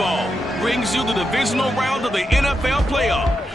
football brings you the divisional round of the NFL playoffs.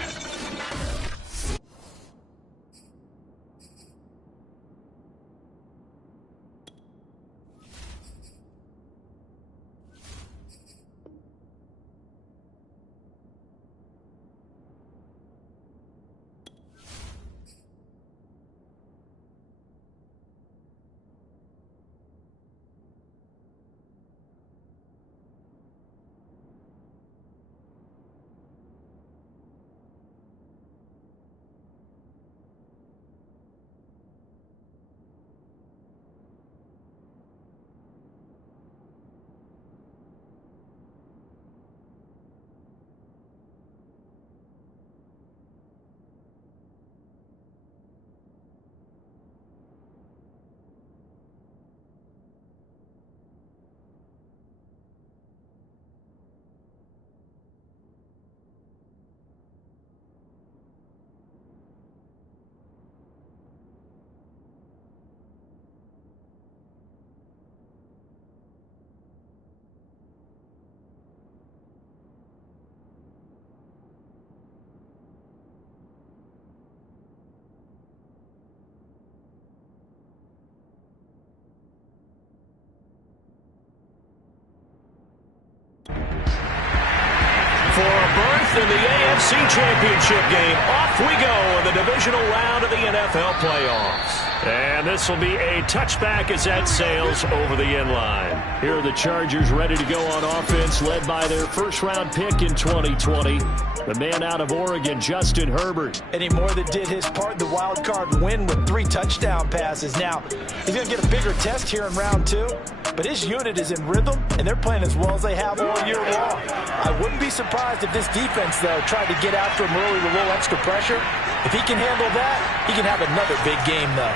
For a berth in the AFC Championship game, off we go in the divisional round of the NFL playoffs. And this will be a touchback as that sails over the end line. Here are the Chargers ready to go on offense, led by their first-round pick in 2020, the man out of Oregon, Justin Herbert. Eddie Moore that did his part in the wild card win with 3 touchdown passes. Now, he's going to get a bigger test here in round 2, but his unit is in rhythm, and they're playing as well as they have all year long. I wouldn't be surprised if this defense, though, tried to get after him early with a little extra pressure. If he can handle that, he can have another big game, though.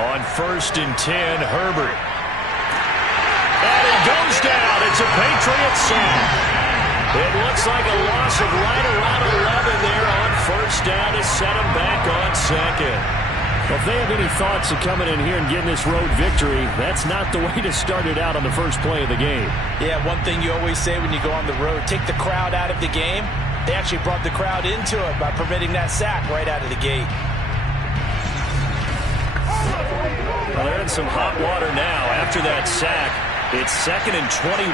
On 1st and 10, Herbert. And he goes down. It's a Patriots sack. It looks like a loss of right around 11 there on 1st down to set him back on 2nd. Well, if they have any thoughts of coming in here and getting this road victory, that's not the way to start it out on the first play of the game. Yeah, one thing you always say when you go on the road, take the crowd out of the game. They actually brought the crowd into it by permitting that sack right out of the gate. Well, they're in some hot water now after that sack. It's 2nd and 21.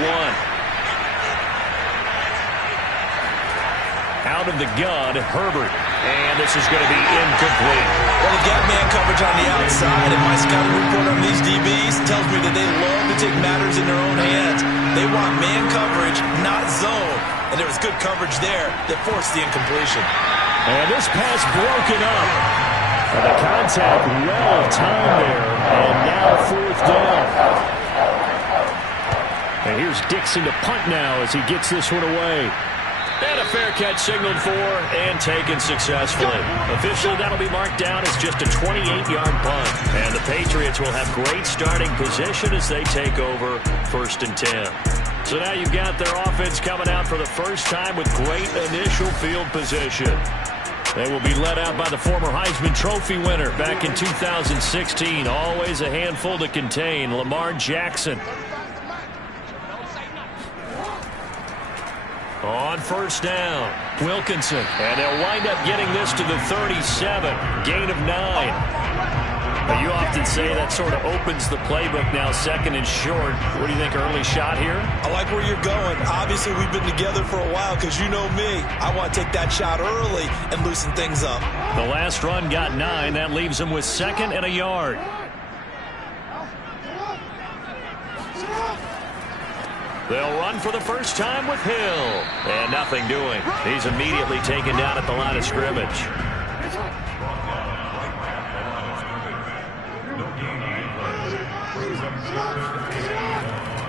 Out of the gun, Herbert. And this is going to be incomplete. Well, they've got man coverage on the outside, and my scouting report on these DBs tells me that they love to take matters in their own hands. They want man coverage, not zone. And there was good coverage there that forced the incompletion. And this pass broken up. And the contact well timed there. And now 4th down. And here's Dixon to punt now as he gets this one away. And a fair catch signaled for and taken successfully. Officially, that'll be marked down as just a 28-yard punt. And the Patriots will have great starting position as they take over 1st and 10. So now you've got their offense coming out for the first time with great initial field position. They will be led out by the former Heisman Trophy winner back in 2016. Always a handful to contain, Lamar Jackson. On 1st down, Wilkinson. And they'll wind up getting this to the 37. Gain of 9. Now, you often say that sort of opens the playbook now, 2nd and short. What do you think, early shot here? I like where you're going. Obviously, we've been together for a while because you know me. I want to take that shot early and loosen things up. The last run got 9. That leaves them with 2nd and a yard. They'll run for the first time with Hill. And nothing doing. He's immediately taken down at the line of scrimmage.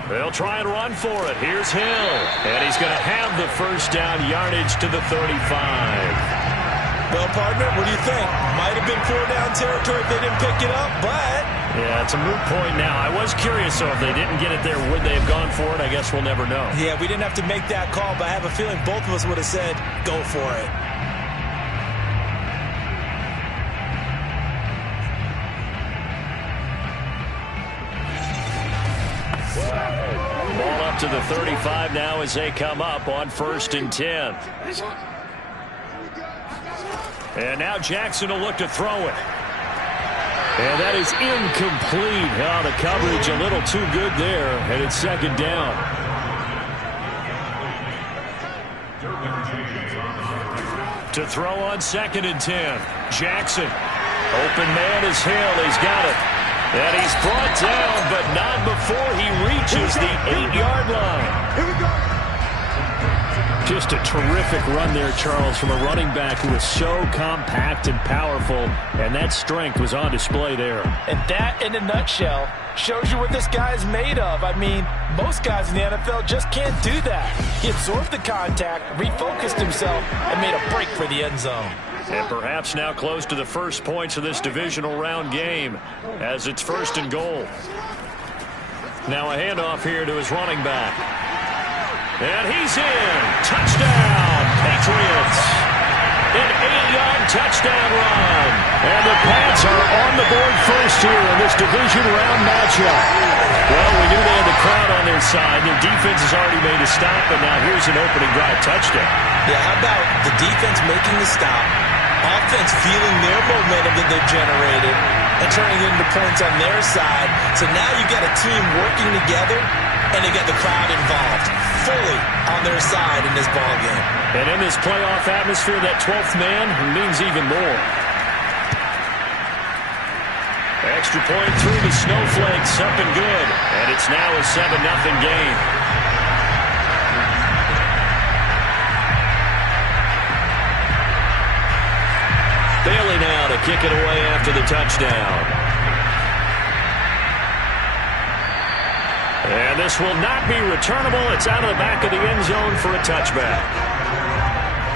They'll try and run for it. Here's Hill. And he's going to have the first down yardage to the 35. Well, partner, what do you think? Might have been 4-down territory if they didn't pick it up, but... Yeah, it's a moot point now. I was curious, so if they didn't get it there, would they have gone for it? I guess we'll never know. Yeah, we didn't have to make that call, but I have a feeling both of us would have said, go for it. Ball up to the 35 now as they come up on 1st and 10. And now Jackson will look to throw it. And that is incomplete. Oh, the coverage a little too good there, and it's 2nd down. To throw on 2nd and 10. Jackson. Open man is Hill. He's got it. And he's brought down, but not before he reaches the 8-yard line. Here we go. Just a terrific run there, Charles, from a running back who is so compact and powerful, and that strength was on display there. And that, in a nutshell, shows you what this guy is made of. I mean, most guys in the NFL just can't do that. He absorbed the contact, refocused himself, and made a break for the end zone. And perhaps now close to the first points of this divisional round game as it's 1st and goal. Now a handoff here to his running back. And he's in. Touchdown, Patriots. An 8-yard touchdown run. And the Pats are on the board first here in this division round matchup. Well, we knew they had the crowd on their side. Their defense has already made a stop, and now here's an opening drive touchdown. Yeah, how about the defense making the stop, offense feeling their momentum that they've generated, and turning it into points on their side. So now you've got a team working together, and they got the crowd involved fully on their side in this ball game. And in this playoff atmosphere, that 12th man means even more. Extra point through the Snowflakes, up and good. And it's now a 7-0 game. Bailey now to kick it away after the touchdown. And this will not be returnable. It's out of the back of the end zone for a touchback.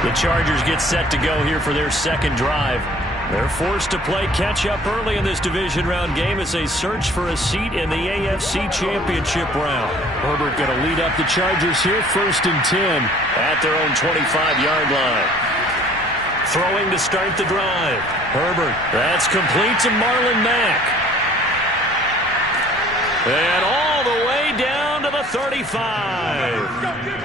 The Chargers get set to go here for their 2nd drive. They're forced to play catch-up early in this division round game as they search for a seat in the AFC Championship round. Herbert going to lead up the Chargers here, 1st and 10. At their own 25-yard line. Throwing to start the drive. Herbert. That's complete to Marlon Mack. And all the way down to the 35.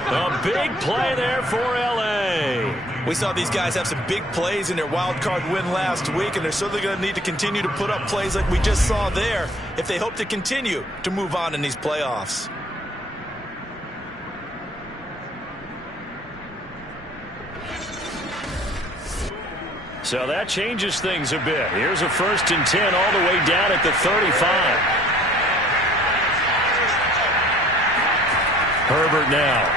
A big play there for L.A. We saw these guys have some big plays in their wild card win last week, and they're certainly going to need to continue to put up plays like we just saw there if they hope to continue to move on in these playoffs. So that changes things a bit. Here's a 1st and 10 all the way down at the 35. Herbert now.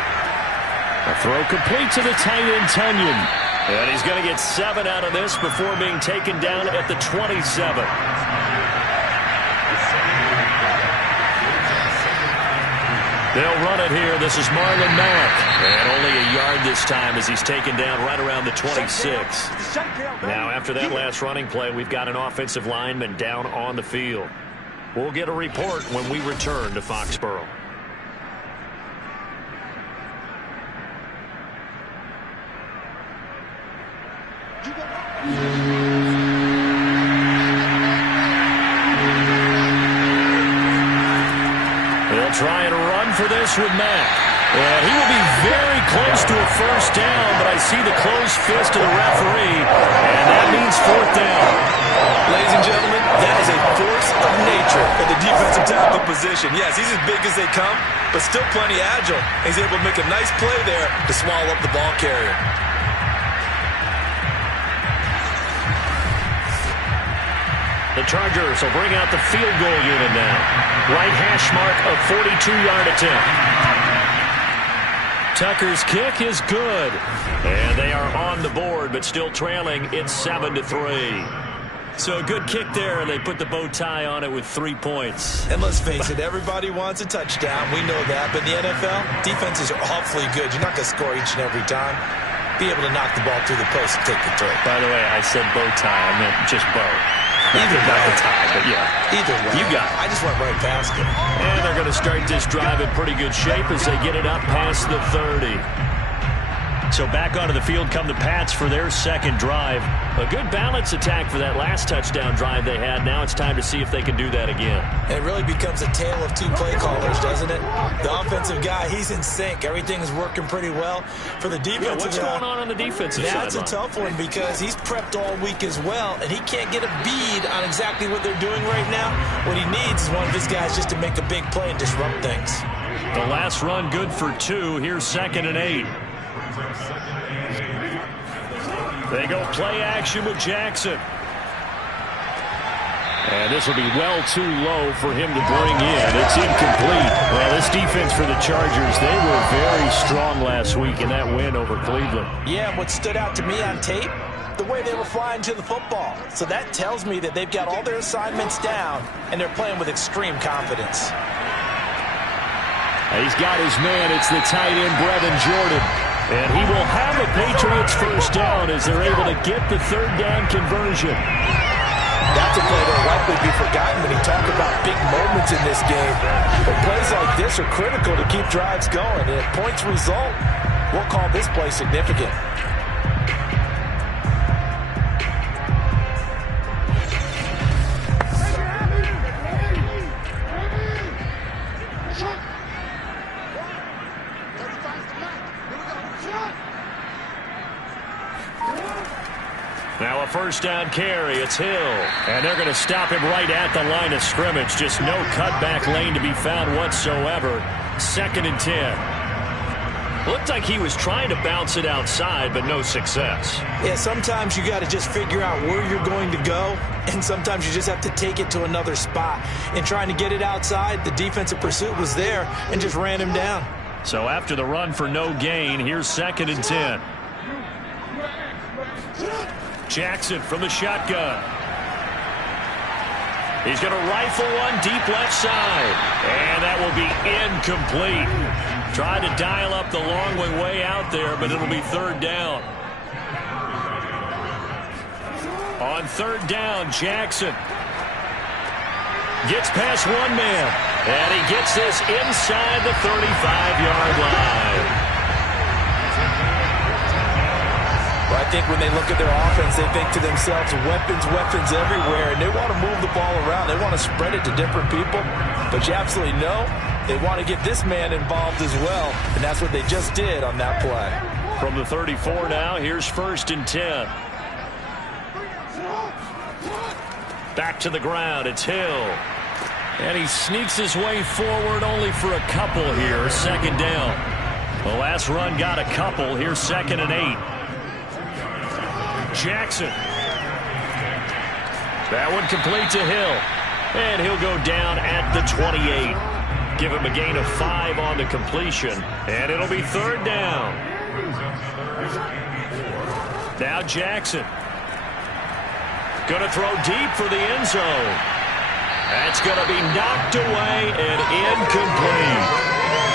A throw complete to the tight end, Tunyon. And he's going to get 7 out of this before being taken down at the 27. They'll run it here. This is Marlon Mack. And only a yard this time as he's taken down right around the 26. Now, after that last running play, we've got an offensive lineman down on the field. We'll get a report when we return to Foxborough. They'll try and run for this with Mack. And he will be very close to a 1st down, but I see the closed fist of the referee, and that means 4th down. Ladies and gentlemen, that is a force of nature at the defensive tackle position. Yes, he's as big as they come, but still plenty agile. He's able to make a nice play there to swallow up the ball carrier. The Chargers will bring out the field goal unit now. Right hash mark of 42-yard attempt. Tucker's kick is good. And they are on the board, but still trailing. It's 7-3. So a good kick there. They put the bow tie on it with 3 points. And let's face it, everybody wants a touchdown. We know that. But in the NFL, defenses are awfully good. You're not going to score each and every time. Be able to knock the ball through the post and take the throw. By the way, I said bow tie. I meant just bow. Either not way. the tie, but yeah. Either way. You got it. I just went right past it. And they're going to start this drive in pretty good shape as they get it up past the 30. So back onto the field come the Pats for their second drive. A good balance attack for that last touchdown drive they had. Now it's time to see if they can do that again. It really becomes a tale of two play callers, doesn't it? The offensive guy, he's in sync. Everything is working pretty well. For the defensive guy, what's going on the defensive side? That's a tough one because he's prepped all week as well, and he can't get a bead on exactly what they're doing right now. What he needs is one of his guys just to make a big play and disrupt things. The last run good for 2. Here's 2nd and 8. They go play action with Jackson. And this will be well too low for him to bring in. It's incomplete. Well, this defense for the Chargers, they were very strong last week in that win over Cleveland. Yeah, and what stood out to me on tape, the way they were flying to the football. So that tells me that they've got all their assignments down, and they're playing with extreme confidence. He's got his man. It's the tight end, Brevin Jordan. And he will have a Patriots first down as they're able to get the 3rd down conversion. That's a play that'll likely be forgotten when you talk about big moments in this game. But plays like this are critical to keep drives going. And if points result, we'll call this play significant. Now a first down carry. It's Hill. And they're going to stop him right at the line of scrimmage. Just no cutback lane to be found whatsoever. 2nd and 10. Looked like he was trying to bounce it outside, but no success. Yeah, sometimes you got to just figure out where you're going to go, and sometimes you just have to take it to another spot. In trying to get it outside, the defensive pursuit was there and just ran him down. So after the run for no gain, here's 2nd and 10. Jackson from the shotgun. He's going to rifle one deep left side. And that will be incomplete. Tried to dial up the long way out there, but it'll be 3rd down. On 3rd down, Jackson gets past one man. And he gets this inside the 35-yard line. Well, I think when they look at their offense, they think to themselves, weapons everywhere, and they want to move the ball around. They want to spread it to different people, but you absolutely know they want to get this man involved as well, and that's what they just did on that play. From the 34 now, here's 1st and 10. Back to the ground, it's Hill. And he sneaks his way forward only for a couple here, 2nd down. The last run got a couple, here's 2nd and 8. Jackson. That one complete to Hill. And he'll go down at the 28. Give him a gain of 5 on the completion. And it'll be 3rd down. Now Jackson. Going to throw deep for the end zone. That's going to be knocked away and incomplete.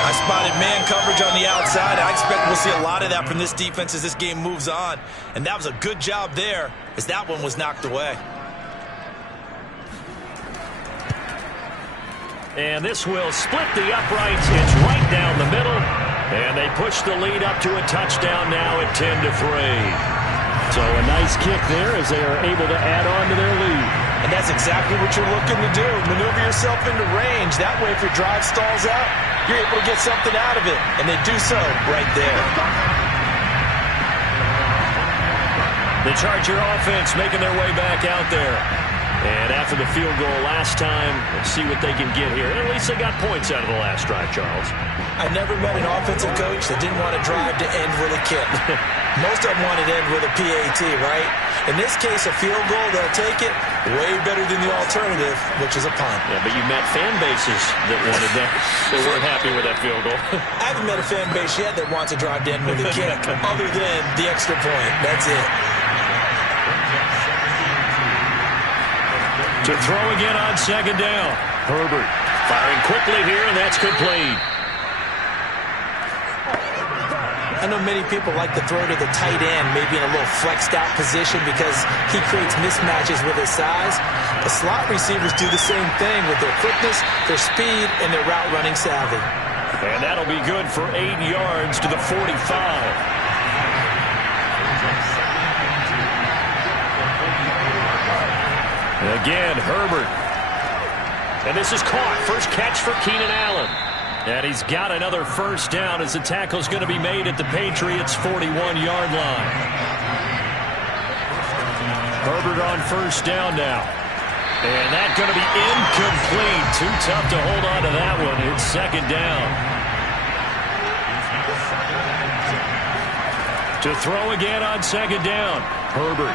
I spotted man coverage on the outside. I expect we'll see a lot of that from this defense as this game moves on. And that was a good job there as that one was knocked away. And this will split the uprights. It's right down the middle. And they push the lead up to a touchdown now at 10-3. So a nice kick there as they are able to add on to their lead. And that's exactly what you're looking to do. Maneuver yourself into range. That way, if your drive stalls out, you're able to get something out of it. And they do so right there. The Charger offense making their way back out there. And after the field goal last time, let's see what they can get here. At least they got points out of the last drive, Charles. I never met an offensive coach that didn't want to drive to end with a kick. Most of them wanted to end with a PAT, right? In this case, a field goal, they'll take it way better than the alternative, which is a punt. Yeah, but you met fan bases that wanted that. They weren't happy with that field goal. I haven't met a fan base yet that wants to drive to end with a kick, other than the extra point. That's it. To throw again on 2nd down. Herbert firing quickly here, and that's complete. I know many people like to throw to the tight end, maybe in a little flexed out position because he creates mismatches with his size. The slot receivers do the same thing with their quickness, their speed, and their route running savvy. And that'll be good for 8 yards to the 45. Again, Herbert. And this is caught. First catch for Keenan Allen. And he's got another first down as the tackle's going to be made at the Patriots' 41-yard line. Herbert on first down now. And that's going to be incomplete. Too tough to hold on to that one. It's second down. To throw again on second down. Herbert.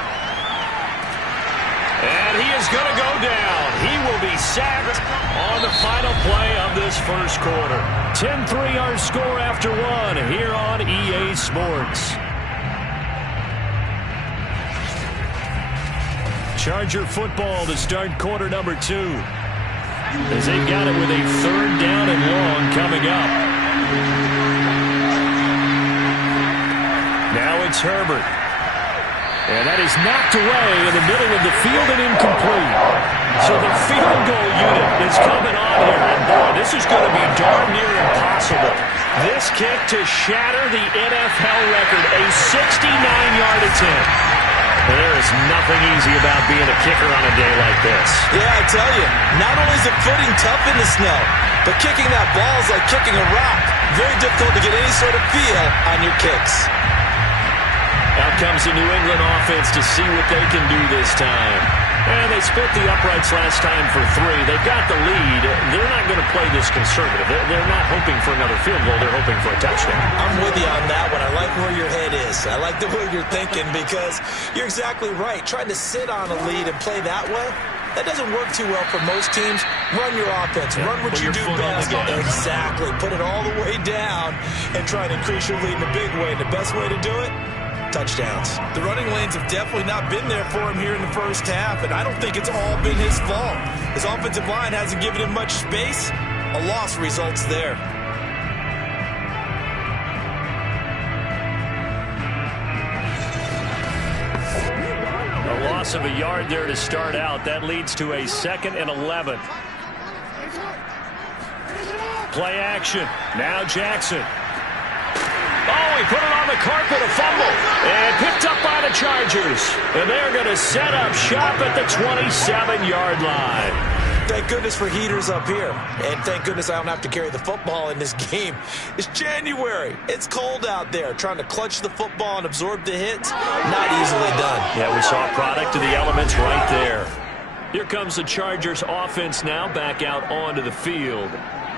And he is going to go down. He will be sacked on the final play of this first quarter. 10-3 our score after one here on EA Sports. Charger football to start quarter number 2. As they've got it with a third down and long coming up. Now it's Herbert. And that is knocked away in the middle of the field and incomplete. So the field goal unit is coming on here. And boy, this is going to be darn near impossible. This kick to shatter the NFL record, a 69-yard attempt. There is nothing easy about being a kicker on a day like this. Yeah, I tell you, not only is the footing tough in the snow, but kicking that ball is like kicking a rock. Very difficult to get any sort of feel on your kicks. Out comes the New England offense to see what they can do this time. And they split the uprights last time for 3. They've got the lead. They're not going to play this conservative. They're not hoping for another field goal. They're hoping for a touchdown. I'm with you on that one. I like where your head is. I like the way you're thinking because you're exactly right. Trying to sit on a lead and play that way, that doesn't work too well for most teams. Run your offense. Run what you do best. Exactly. Put it all the way down and try and increase your lead in a big way. And the best way to do it? Touchdowns. The running lanes have definitely not been there for him here in the first half, and I don't think it's all been his fault. His offensive line hasn't given him much space. A loss results there. A loss of a yard there to start out. That leads to a 2nd and 11. Play action. Now Jackson. Oh, he put it on the carpet, a fumble. And picked up by the Chargers. And they're going to set up shop at the 27-yard line. Thank goodness for heaters up here. And thank goodness I don't have to carry the football in this game. It's January. It's cold out there. Trying to clutch the football and absorb the hits, not easily done. Yeah, we saw a product of the elements right there. Here comes the Chargers offense now back out onto the field.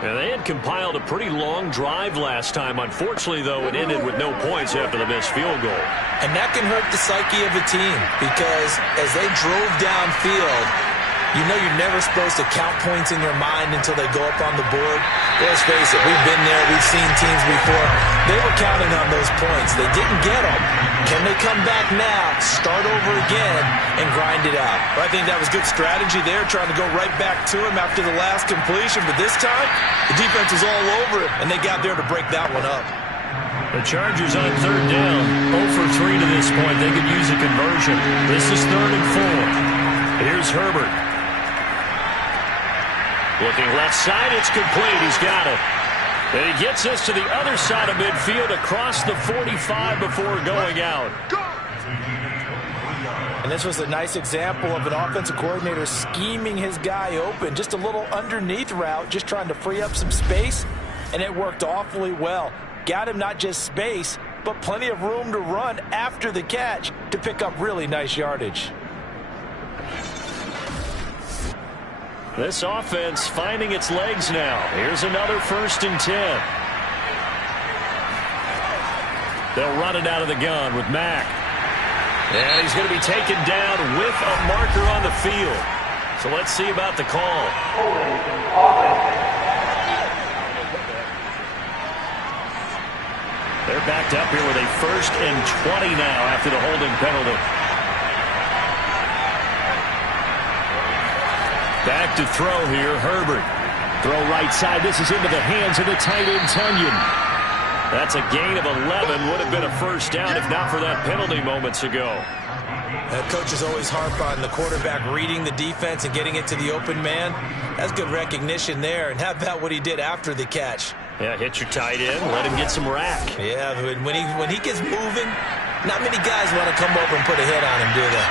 And they had compiled a pretty long drive last time. Unfortunately, though, it ended with no points after the missed field goal. And that can hurt the psyche of a team because as they drove downfield, you know you're never supposed to count points in your mind until they go up on the board. Let's face it, we've been there. We've seen teams before. They were counting on those points. They didn't get them. Can they come back now, start over again, and grind it out? Well, I think that was good strategy there, trying to go right back to him after the last completion. But this time, the defense was all over it, and they got there to break that one up. The Chargers on third down, 0 for 3 to this point. They could use a conversion. This is 3rd and 4. Here's Herbert. Looking left side, it's complete. He's got it. And he gets us to the other side of midfield across the 45 before going out. And this was a nice example of an offensive coordinator scheming his guy open. Just a little underneath route, just trying to free up some space, and it worked awfully well. Got him not just space, but plenty of room to run after the catch to pick up really nice yardage. This offense finding its legs now. Here's another 1st and 10. They'll run it out of the gun with Mack. And he's going to be taken down with a marker on the field. So let's see about the call. They're backed up here with a 1st and 20 now after the holding penalty. Back to throw here, Herbert. Throw right side. This is into the hands of the tight end, Tunyon. That's a gain of 11. Would have been a first down if not for that penalty moments ago. Coaches always harp on the quarterback reading the defense and getting it to the open man. That's good recognition there. And how about what he did after the catch? Yeah, hit your tight end, let him get some rack. Yeah, when he gets moving, not many guys want to come over and put a hit on him, do they?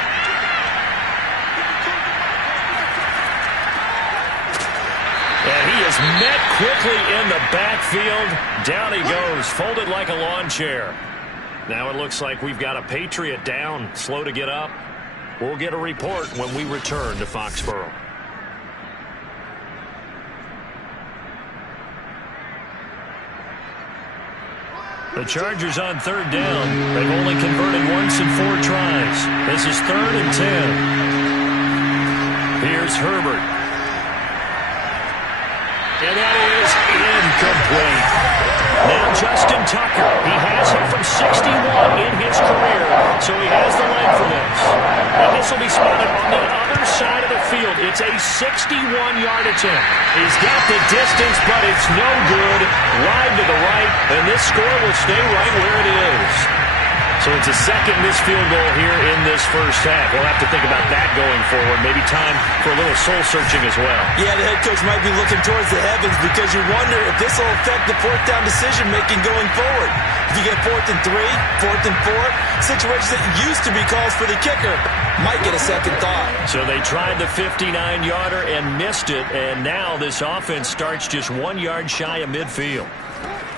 is met quickly in the backfield. Down he goes, folded like a lawn chair. Now it looks like we've got a Patriot down, slow to get up. We'll get a report when we return to Foxborough. The Chargers on third down. They've only converted once in 4 tries. This is 3rd and 10. Here's Herbert. And that is incomplete. Now Justin Tucker. He has hit from 61 in his career, so he has the leg for this. And this will be spotted on the other side of the field. It's a 61-yard attempt. He's got the distance, but it's no good. Wide to the right, and this score will stay right where it is. So it's a second missed field goal here in this first half. We'll have to think about that going forward. Maybe time for a little soul-searching as well. Yeah, the head coach might be looking towards the heavens because you wonder if this will affect the 4th down decision-making going forward. If you get 4th and 3, 4th and 4, situations that used to be calls for the kicker might get a second thought. So they tried the 59-yarder and missed it, and now this offense starts just 1 yard shy of midfield.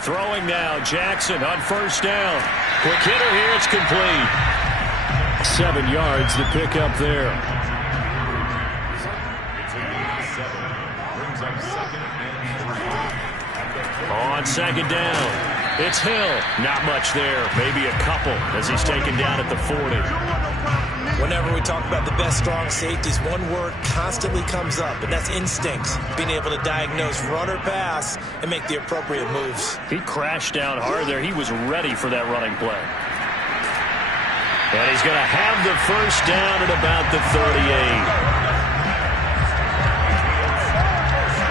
Throwing now, Jackson on first down. Quick hitter here, it's complete. 7 yards to pick up there. On second down, it's Hill. Not much there, maybe a couple as he's taken down at the 40. Whenever we talk about the best strong safeties, one word constantly comes up, and that's instinct. Being able to diagnose run or pass and make the appropriate moves. He crashed down hard there. He was ready for that running play. And he's going to have the first down at about the 38.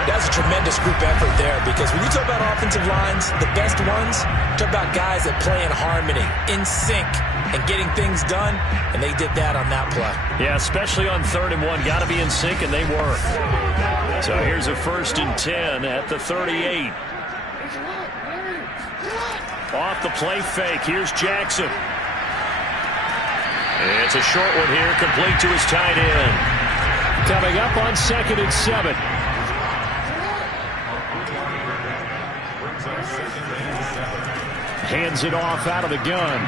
That's a tremendous group effort there because when you talk about offensive lines, the best ones, talk about guys that play in harmony, in sync, and getting things done, and they did that on that play. Yeah, especially on 3rd and 1. Got to be in sync, and they were. So here's a 1st and 10 at the 38. Off the play fake. Here's Jackson. It's a short one here, complete to his tight end. Coming up on 2nd and 7. Hands it off out of the gun.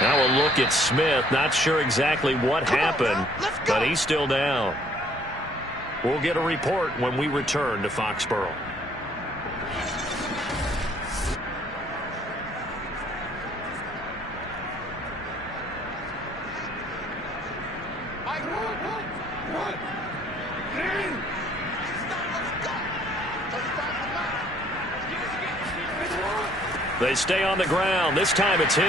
Now we'll look at Smith. Not sure exactly what happened, but he's still down. We'll get a report when we return to Foxborough. They stay on the ground. This time it's Hill.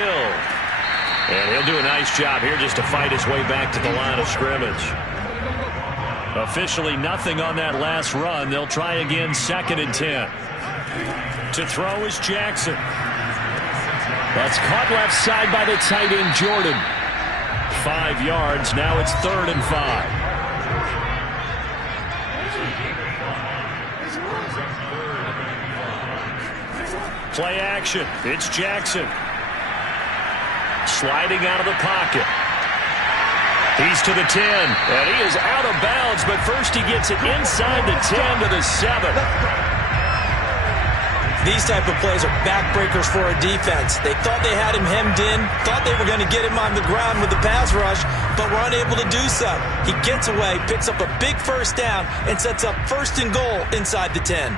And he'll do a nice job here just to fight his way back to the line of scrimmage. Officially nothing on that last run. They'll try again 2nd and 10. To throw is Jackson. That's caught left side by the tight end, Jordan. 5 yards. Now it's 3rd and 5. Play action. It's Jackson. Sliding out of the pocket. He's to the 10, and he is out of bounds, but first he gets it inside the 10 to the 7. These type of plays are backbreakers for a defense. They thought they had him hemmed in, thought they were going to get him on the ground with the pass rush, but were unable to do so. He gets away, picks up a big first down, and sets up 1st and goal inside the 10.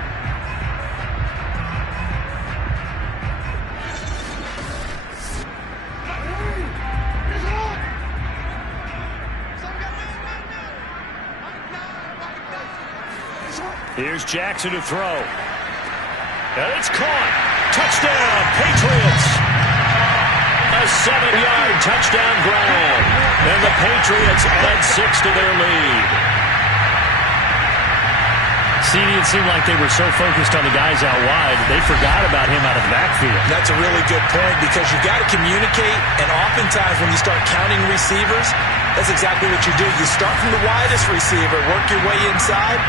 Here's Jackson to throw. And it's caught. Touchdown, Patriots. A 7-yard touchdown grab. And the Patriots add 6 to their lead. CD, it seemed like they were so focused on the guys out wide, they forgot about him out of the backfield. That's a really good point because you've got to communicate, and oftentimes when you start counting receivers, that's exactly what you do. You start from the widest receiver, work your way inside.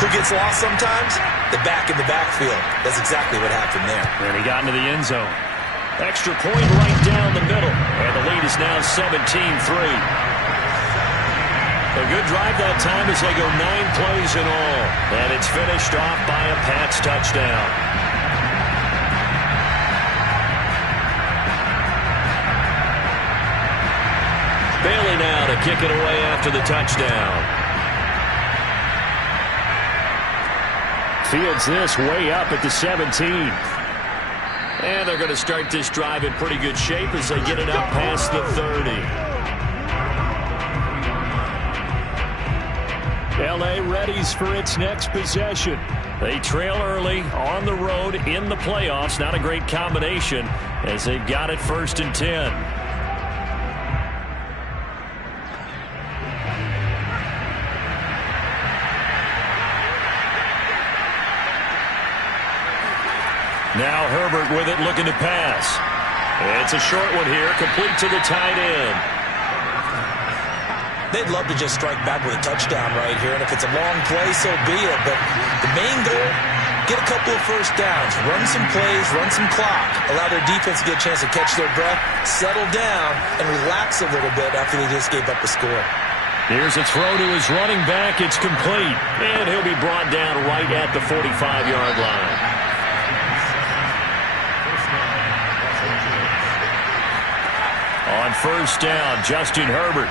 Who gets lost sometimes? The back in the backfield. That's exactly what happened there. And he got into the end zone. Extra point right down the middle. And the lead is now 17-3. A good drive that time as they go 9 plays in all. And it's finished off by a Pats touchdown. Bailey now to kick it away after the touchdown. Fields this way up at the 17. And they're going to start this drive in pretty good shape as they get it up past the 30. L.A. readies for its next possession. They trail early on the road in the playoffs. Not a great combination as they've got it 1st and 10. Now Herbert with it, looking to pass. It's a short one here, complete to the tight end. They'd love to just strike back with a touchdown right here, and if it's a long play, so be it. But the main goal, get a couple of first downs, run some plays, run some clock, allow their defense to get a chance to catch their breath, settle down, and relax a little bit after they just gave up a score. Here's a throw to his running back. It's complete, and he'll be brought down right at the 45-yard line. On 1st down, Justin Herbert.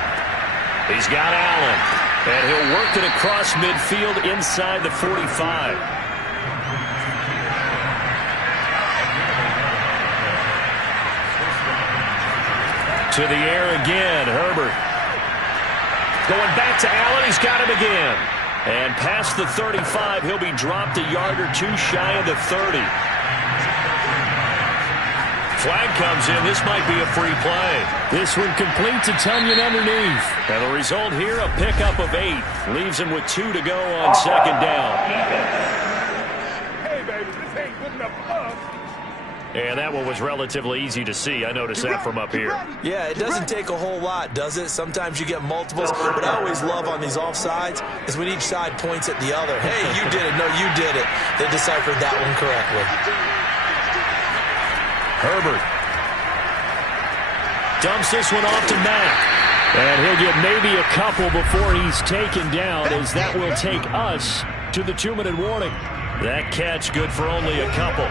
He's got Allen, and he'll work it across midfield inside the 45. To the air again, Herbert. Going back to Allen, he's got him again. And past the 35, he'll be dropped a yard or two shy of the 30. Flag comes in. This might be a free play. This one complete to Tunyon underneath. And the result here, a pickup of 8. Leaves him with 2 to go on 2nd down. Hey, baby, this ain't good enough for us. And that one was relatively easy to see. I noticed that from up here. Yeah, it doesn't take a whole lot, does it? Sometimes you get multiples. What I always love on these offsides is when each side points at the other. Hey, you did it. No, you did it. They deciphered that one correctly. Herbert dumps this one off to Mack. And he'll get maybe a couple before he's taken down, as that will take us to the 2-minute warning. That catch good for only a couple.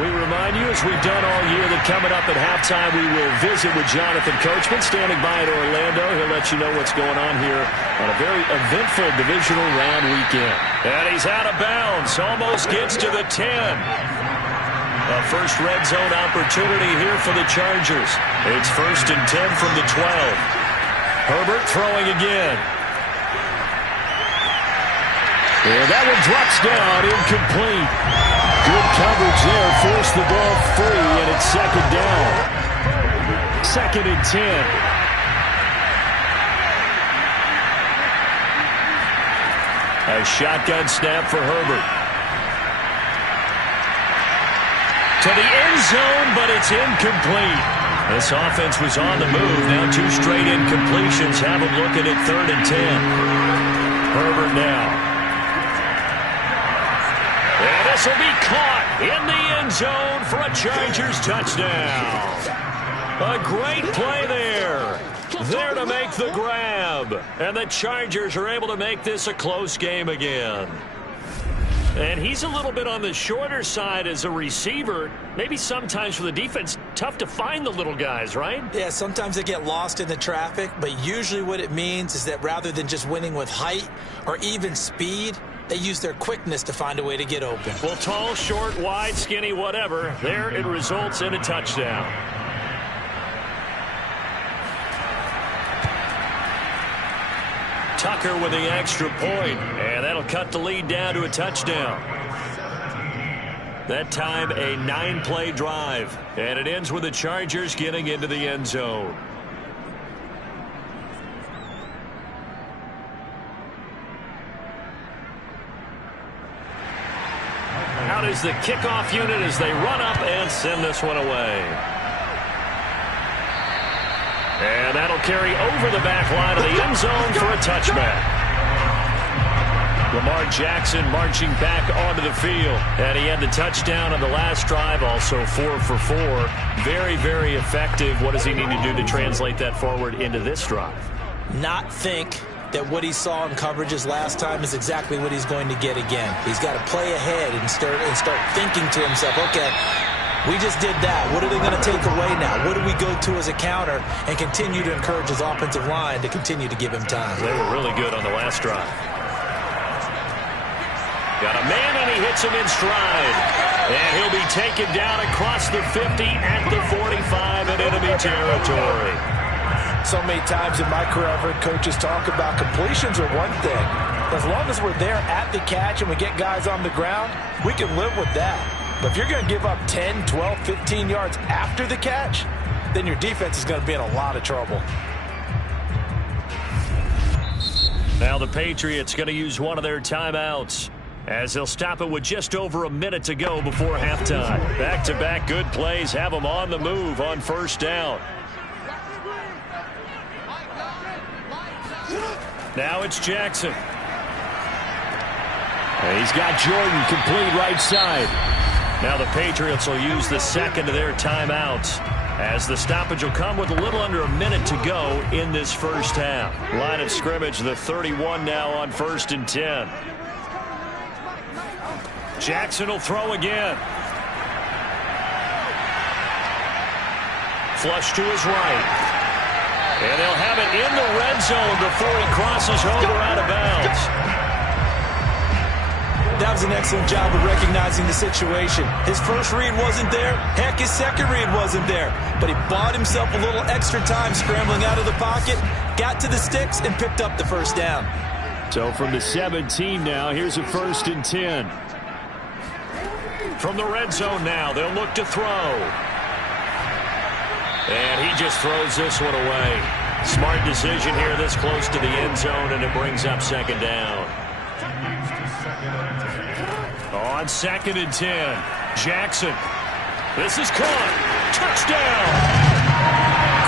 We remind you, as we've done all year, that coming up at halftime we will visit with Jonathan Coachman standing by in Orlando. He'll let you know what's going on here on a very eventful divisional round weekend. And he's out of bounds. Almost gets to the 10. A first red zone opportunity here for the Chargers. It's 1st and 10 from the 12. Herbert throwing again. And that one drops down, incomplete. Good coverage there, forced the ball free, and it's 2nd down. 2nd and 10. A shotgun snap for Herbert. To the end zone, but it's incomplete. This offense was on the move. Now 2 straight incompletions have them looking at 3rd and 10. Herbert now. And this will be caught in the end zone for a Chargers touchdown. A great play there. There to make the grab. And the Chargers are able to make this a close game again. And he's a little bit on the shorter side as a receiver. Maybe sometimes for the defense, tough to find the little guys, right? Yeah, sometimes they get lost in the traffic, but usually what it means is that rather than just winning with height or even speed, they use their quickness to find a way to get open. Well, tall, short, wide, skinny, whatever, there it results in a touchdown. Tucker with the extra point, and that'll cut the lead down to a touchdown. That time a 9-play drive, and it ends with the Chargers getting into the end zone. Out is the kickoff unit as they run up and send this one away. And that'll carry over the back line of the end zone for a touchback. Lamar Jackson marching back onto the field. And he had the touchdown on the last drive, also 4 for 4. Very, very effective. What does he need to do to translate that forward into this drive? Not think that what he saw in coverages last time is exactly what he's going to get again. He's got to play ahead and start thinking to himself, okay, we just did that. What are they going to take away now? What do we go to as a counter? And continue to encourage his offensive line to continue to give him time. They were really good on the last drive. Got a man, and he hits him in stride. And he'll be taken down across the 50 at the 45 in enemy territory. So many times in my career, I've heard coaches talk about completions are one thing. As long as we're there at the catch and we get guys on the ground, we can live with that. But if you're going to give up 10, 12, 15 yards after the catch, then your defense is going to be in a lot of trouble. Now the Patriots going to use one of their timeouts, as they'll stop it with just over a minute to go before halftime. Back-to-back good plays have them on the move on first down. Now it's Jackson. And he's got Jordan complete right side. Now the Patriots will use the second of their timeouts, as the stoppage will come with a little under a minute to go in this first half. Line of scrimmage, the 31 now on 1st and 10. Jackson will throw again. Flush to his right. And they'll have it in the red zone before he crosses over out of bounds. That was an excellent job of recognizing the situation. His first read wasn't there. Heck, his second read wasn't there. But he bought himself a little extra time scrambling out of the pocket, got to the sticks, and picked up the first down. So from the 17 now, here's a 1st and 10. From the red zone now, they'll look to throw. And he just throws this one away. Smart decision here this close to the end zone, and it brings up second down. On 2nd and 10, Jackson. This is caught. Touchdown.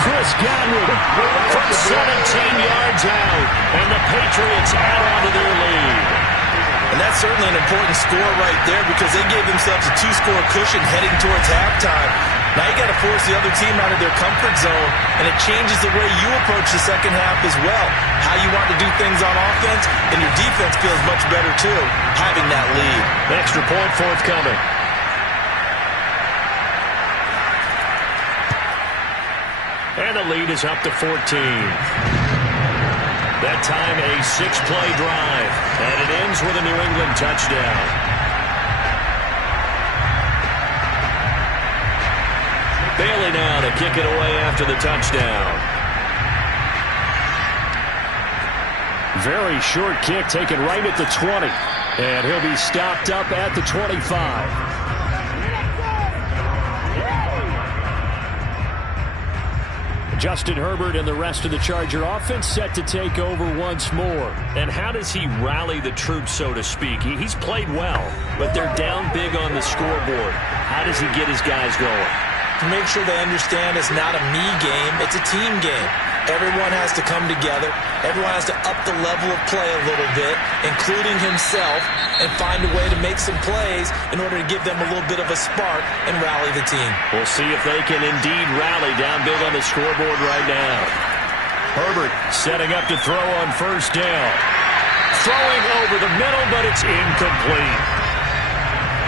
Chris Godwin from 17 yards out, and the Patriots add on to their lead. And that's certainly an important score right there, because they gave themselves a 2-score cushion heading towards halftime. Now you got to force the other team out of their comfort zone, and it changes the way you approach the second half as well. How you want to do things on offense, and your defense feels much better too, having that lead. Extra point forthcoming. And the lead is up to 14. That time a 6-play drive, and it ends with a New England touchdown. Bailey now to kick it away after the touchdown. Very short kick taken right at the 20. And he'll be stopped up at the 25. Justin Herbert and the rest of the Charger offense set to take over once more. And how does he rally the troops, so to speak? He's played well, but they're down big on the scoreboard. How does he get his guys going? To make sure they understand it's not a me game, it's a team game. Everyone has to come together. Everyone has to up the level of play a little bit, including himself, and find a way to make some plays in order to give them a little bit of a spark and rally the team. We'll see if they can indeed rally down big on the scoreboard right now. Herbert setting up to throw on first down. Throwing over the middle, but it's incomplete.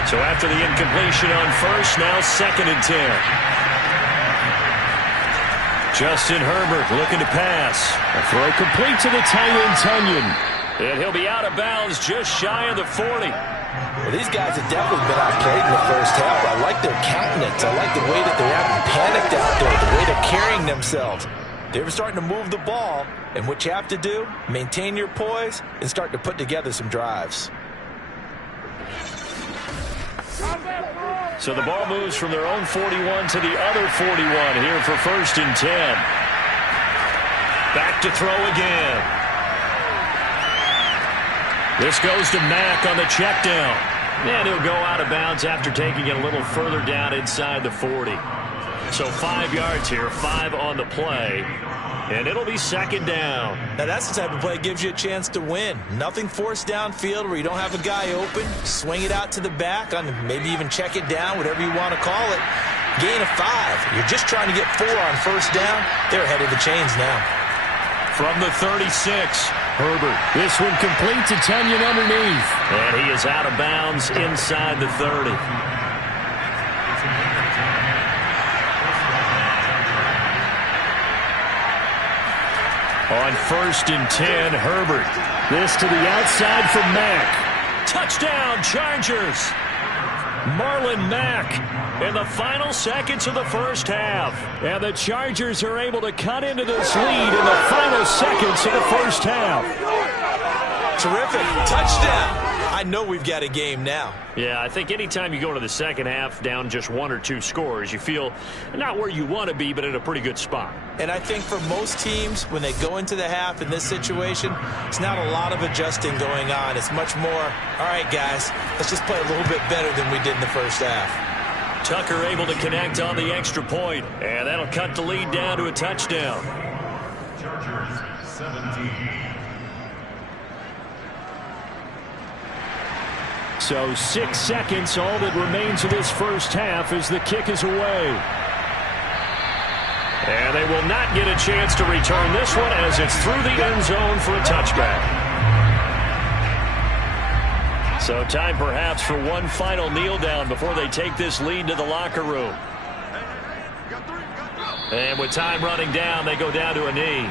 So after the incompletion on first, now 2nd and 10. Justin Herbert looking to pass. A throw complete to the tight end, Tunyon. And he'll be out of bounds just shy of the 40. Well, these guys have definitely been outplayed in the first half. I like their countenance. I like the way that they're having panicked out there, the way they're carrying themselves. They're starting to move the ball, and what you have to do, maintain your poise and start to put together some drives. So the ball moves from their own 41 to the other 41 here for 1st and 10. Back to throw again. This goes to Mack on the check down. And he'll go out of bounds after taking it a little further down inside the 40. So 5 yards here, 5 on the play. And it'll be 2nd down. Now that's the type of play that gives you a chance to win. Nothing forced downfield where you don't have a guy open. Swing it out to the back, maybe even check it down, whatever you want to call it. Gain of 5. You're just trying to get 4 on first down. They're ahead of the chains now. From the 36, Herbert. This one complete to Tonyan underneath. And he is out of bounds inside the 30. On 1st and 10, Herbert. This to the outside for Mack. Touchdown, Chargers. Marlon Mack in the final seconds of the first half. And the Chargers are able to cut into this lead in the final seconds of the first half. Terrific. Touchdown. I know we've got a game now. Yeah, I think anytime you go to the second half down just 1 or 2 scores, you feel not where you want to be, but in a pretty good spot. And I think for most teams, when they go into the half in this situation, it's not a lot of adjusting going on. It's much more, all right, guys, let's just play a little bit better than we did in the first half. Tucker able to connect on the extra point, and that'll cut the lead down to a touchdown. Chargers 17. So 6 seconds, all that remains of this first half as the kick is away. And they will not get a chance to return this one as it's through the end zone for a touchback. So time perhaps for one final kneel down before they take this lead to the locker room. And with time running down, they go down to a knee.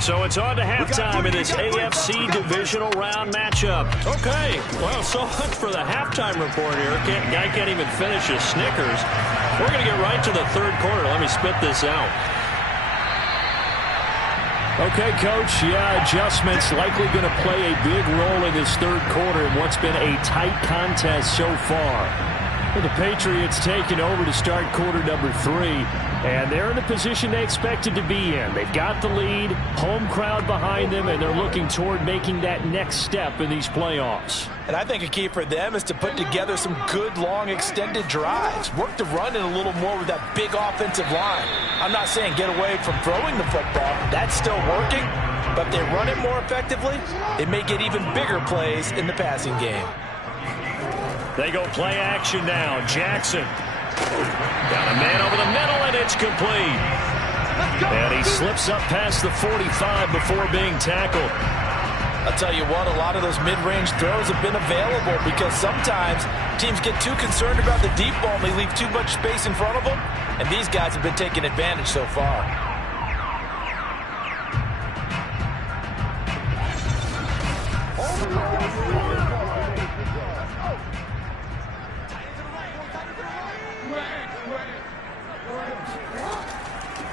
So it's on to halftime in this AFC divisional round matchup. Okay, well, so much for the halftime report here. Guy can't even finish his Snickers. We're going to get right to the third quarter. Let me spit this out. Okay, Coach, yeah, adjustments likely going to play a big role in this third quarter in what's been a tight contest so far. The Patriots taking over to start quarter number 3, and they're in the position they expected to be in. They've got the lead, home crowd behind them, and they're looking toward making that next step in these playoffs. And I think a key for them is to put together some good, long, extended drives. Work the run in a little more with that big offensive line. I'm not saying get away from throwing the football. That's still working. But if they run it more effectively, it may get even bigger plays in the passing game. They go play action now. Jackson. Got a man over the middle, and it's complete. And he slips up past the 45 before being tackled. I'll tell you what, a lot of those mid-range throws have been available because sometimes teams get too concerned about the deep ball and they leave too much space in front of them. And these guys have been taking advantage so far.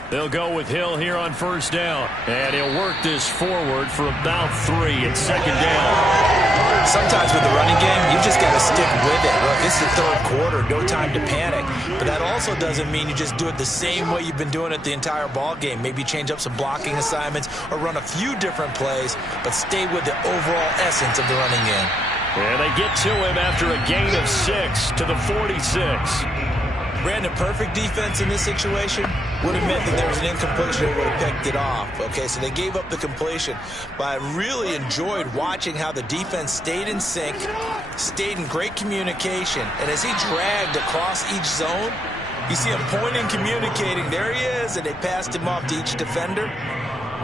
They'll go with Hill here on first down. And he'll work this forward for about 3 at second down. Sometimes with the running game, you just got to stick with it. Look, this is the third quarter, no time to panic. But that also doesn't mean you just do it the same way you've been doing it the entire ball game. Maybe change up some blocking assignments or run a few different plays, but stay with the overall essence of the running game. And they get to him after a gain of 6 to the 46. Brandon, perfect defense in this situation would have meant that there was an incompletion and would have picked it off. Okay, so they gave up the completion. But I really enjoyed watching how the defense stayed in sync, stayed in great communication. And as he dragged across each zone, you see him pointing, communicating. There he is, and they passed him off to each defender.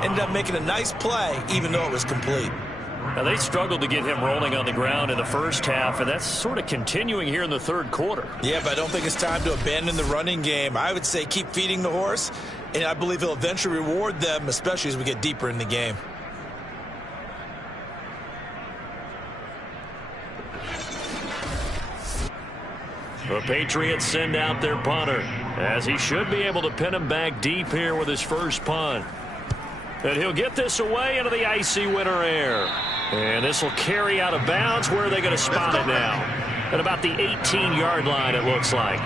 Ended up making a nice play, even though it was complete. Now, they struggled to get him rolling on the ground in the first half, and that's sort of continuing here in the third quarter. Yeah, but I don't think it's time to abandon the running game. I would say keep feeding the horse, and I believe he'll eventually reward them, especially as we get deeper in the game. The Patriots send out their punter, as he should be able to pin him back deep here with his first punt. And he'll get this away into the icy winter air. And this will carry out of bounds. Where are they going to spot it now? At about the 18-yard line, it looks like.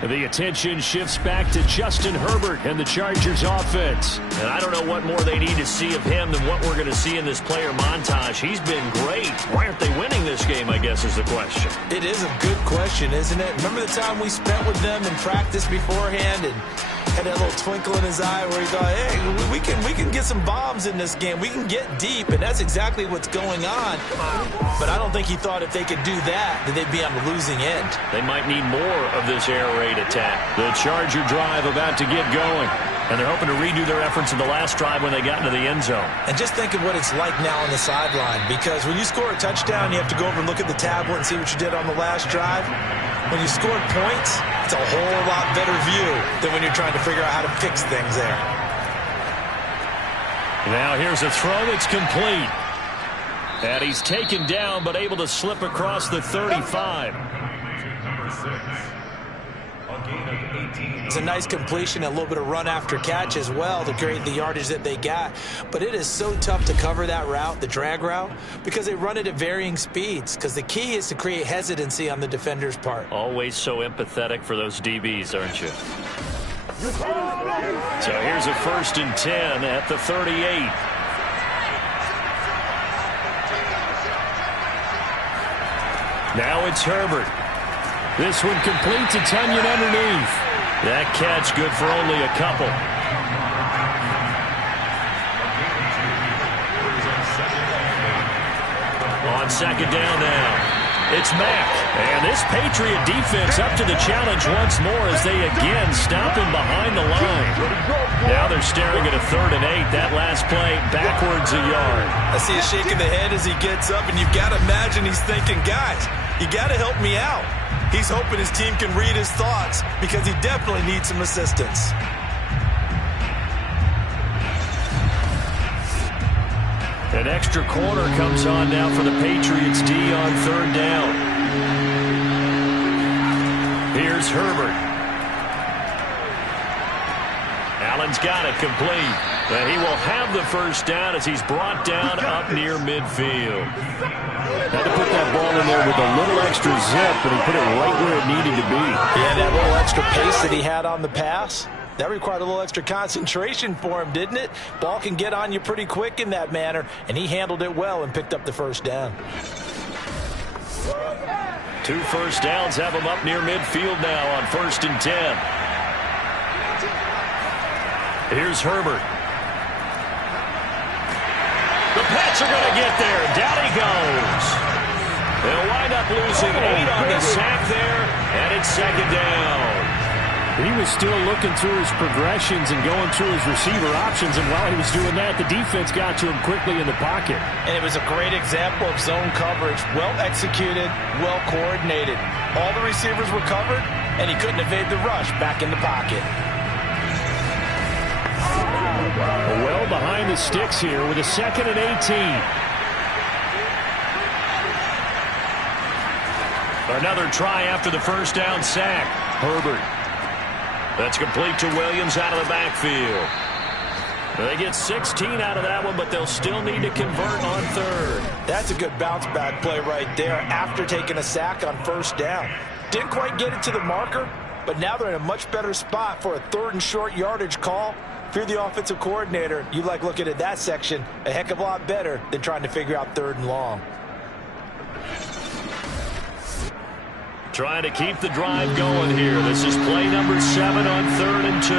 The attention shifts back to Justin Herbert and the Chargers offense. And I don't know what more they need to see of him than what we're going to see in this player montage. He's been great. Why aren't they winning this game, I guess, is the question. It is a good question, isn't it? Remember the time we spent with them in practice beforehand and had that little twinkle in his eye where he thought, hey, we can get some bombs in this game. We can get deep, and that's exactly what's going on. But I don't think he thought if they could do that they'd be on the losing end. They might need more of this air raid attack. The Charger drive about to get going. And they're hoping to redo their efforts in the last drive when they got into the end zone. And just think of what it's like now on the sideline, because when you score a touchdown, you have to go over and look at the tablet and see what you did on the last drive. When you score points, it's a whole lot better view than when you're trying to figure out how to fix things there. Now here's a throw that's complete. And he's taken down, but able to slip across the 35. It's a nice completion, a little bit of run after catch as well to create the yardage that they got. But it is so tough to cover that route, the drag route, because they run it at varying speeds. Because the key is to create hesitancy on the defender's part. Always so empathetic for those DBs, aren't you? So here's a 1st and 10 at the 38. Now it's Herbert. This one complete to Tunyon underneath. That catch good for only a couple. On 2nd down now, it's Mack. And this Patriot defense up to the challenge once more as they again stop him behind the line. Now they're staring at a 3rd and 8. That last play backwards a yard. I see a shake of the head as he gets up, and you've got to imagine he's thinking, guys, you got to help me out. He's hoping his team can read his thoughts because he definitely needs some assistance. An extra corner comes on now for the Patriots D on 3rd down. Here's Herbert. Allen's got it complete. And he will have the 1st down as he's brought down up near midfield. Had to put that ball in there with a little extra zip, but he put it right where it needed to be. Yeah, that little extra pace that he had on the pass, that required a little extra concentration for him, didn't it? Ball can get on you pretty quick in that manner, and he handled it well and picked up the 1st down. 2 first downs have him up near midfield now on 1st and 10. Here's Herbert. The Pats are going to get there. Down he goes. They'll wind up losing 8 on the sack there, and it's 2nd down. He was still looking through his progressions and going through his receiver options, and while he was doing that, the defense got to him quickly in the pocket. And it was a great example of zone coverage. Well executed, well coordinated. All the receivers were covered, and he couldn't evade the rush back in the pocket. Well behind the sticks here with a 2nd and 18. Another try after the 1st down sack. Herbert. That's complete to Williams out of the backfield. They get 16 out of that one, but they'll still need to convert on 3rd. That's a good bounce-back play right there after taking a sack on 1st down. Didn't quite get it to the marker, but now they're in a much better spot for a 3rd and short yardage call. If you're the offensive coordinator, you like looking at that section a heck of a lot better than trying to figure out 3rd and long. Trying to keep the drive going here. This is play number 7 on 3rd and 2.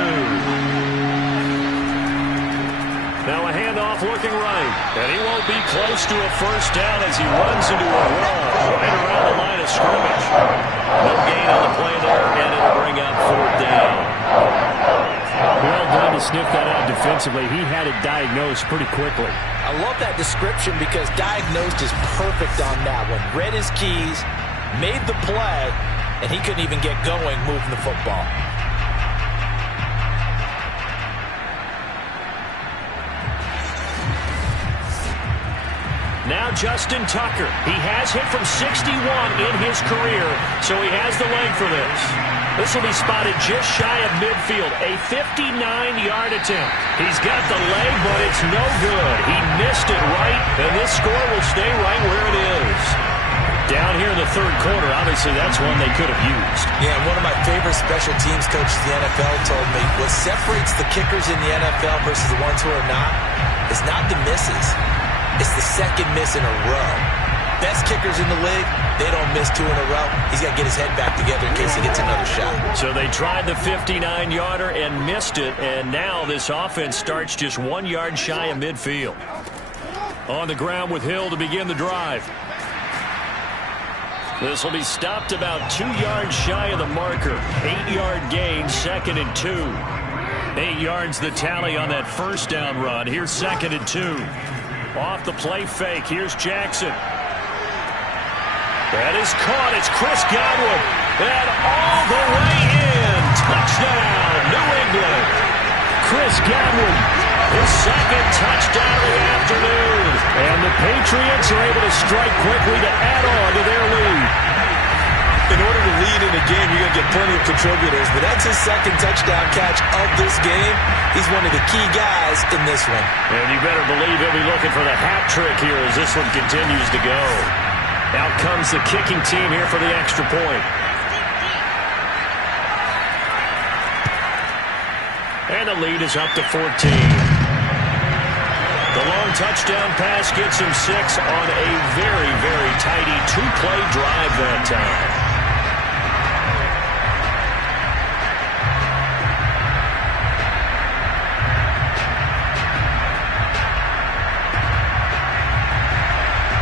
Now a handoff looking right. And he won't be close to a 1st down as he runs into a wall right around the line of scrimmage. No gain on the play there, and it'll bring up 4th down. Well done to sniff that out defensively. He had it diagnosed pretty quickly. I love that description because diagnosed is perfect on that one. Read his keys, made the play, and he couldn't even get going moving the football. Now Justin Tucker. He has hit from 61 in his career, so he has the leg for this. This will be spotted just shy of midfield, a 59-yard attempt. He's got the leg, but it's no good. He missed it right, and this score will stay right where it is. Down here in the 3rd quarter, obviously that's one they could have used. Yeah, and one of my favorite special teams coaches in the NFL told me what separates the kickers in the NFL versus the ones who are not is not the misses. It's the 2nd miss in a row. Best kickers in the league, they don't miss 2 in a row. He's got to get his head back together in case he gets another shot. So they tried the 59-yarder and missed it, and now this offense starts just 1 yard shy of midfield. On the ground with Hill to begin the drive. This will be stopped about 2 yards shy of the marker. 8-yard gain, 2nd and 2. 8 yards the tally on that first down run. Here's 2nd and 2. Off the play fake. Here's Jackson. That is caught. It's Chris Godwin. And all the way in. Touchdown, New England. Chris Godwin, his 2nd touchdown of the afternoon. And the Patriots are able to strike quickly to add on to their lead. In order to lead in a game, you're going to get plenty of contributors, but that's his 2nd touchdown catch of this game. He's one of the key guys in this one. And you better believe he'll be looking for the hat trick here as this one continues to go. Out comes the kicking team here for the extra point. And the lead is up to 14. The long touchdown pass gets him 6 on a very, very tidy 2-play drive that time.